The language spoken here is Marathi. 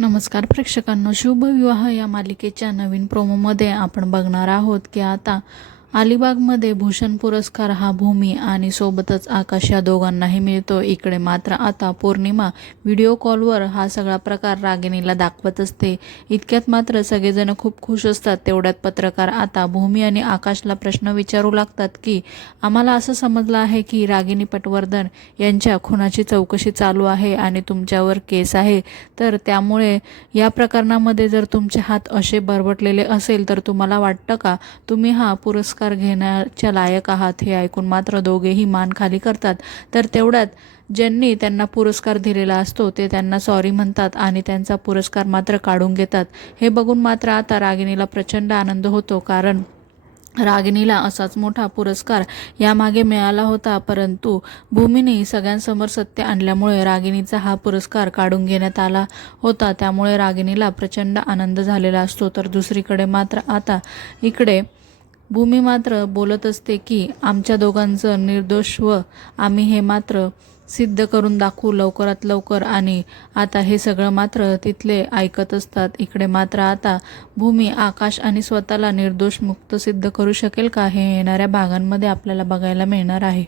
नमस्कार प्रेक्षकांनो शुभविवाह या मालिकेच्या नवीन प्रोमोमध्ये आपण बघणार आहोत की आता अलिबागमध्ये भूषण पुरस्कार हा भूमी आणि सोबतच आकाश या दोघांनाही मिळतो. इकडे मात्र आता पौर्णिमा. व्हिडिओ कॉलवर हा सगळा प्रकार रागिणीला दाखवत असते. इतक्यात मात्र सगळेजण खूप खुश असतात. तेवढ्यात पत्रकार आता भूमी आणि आकाशला प्रश्न विचारू लागतात की आम्हाला असं समजलं आहे की रागिनी पटवर्धन यांच्या खुनाची चौकशी चालू आहे आणि तुमच्यावर केस आहे. तर त्यामुळे या प्रकरणामध्ये जर तुमचे हात असे बरबटलेले असेल तर तुम्हाला वाटतं का? तुम्ही हा पुरस्कार पुरस्कार घेण्याच्या लायक आहात हे ऐकून मात्र दोघेही मान खाली करतात. तर तेवढ्यात ज्यांनी त्यांना पुरस्कार दिलेला असतो ते त्यांना सॉरी म्हणतात आणि त्यांचा पुरस्कार मात्र काढून घेतात. हे बघून मात्र आता रागिणीला प्रचंड आनंद होतो कारण रागिणीला असाच मोठा पुरस्कार यामागे मिळाला होता. परंतु भूमीने सगळ्यांसमोर सत्य आणल्यामुळे रागिणीचा हा पुरस्कार काढून घेण्यात आला होता. त्यामुळे रागिणीला प्रचंड आनंद झालेला असतो. तर दुसरीकडे मात्र आता इकडे भूमी मात्र बोलत असते की आमच्या दोघांचं निर्दोष व आम्ही हे मात्र सिद्ध करून दाखवू लवकरात लवकर आणि आता हे सगळं मात्र तिथले ऐकत असतात. इकडे मात्र आता भूमी आकाश आणि स्वतःला निर्दोष मुक्त सिद्ध करू शकेल का हे येणाऱ्या भागांमध्ये आपल्याला बघायला मिळणार आहे.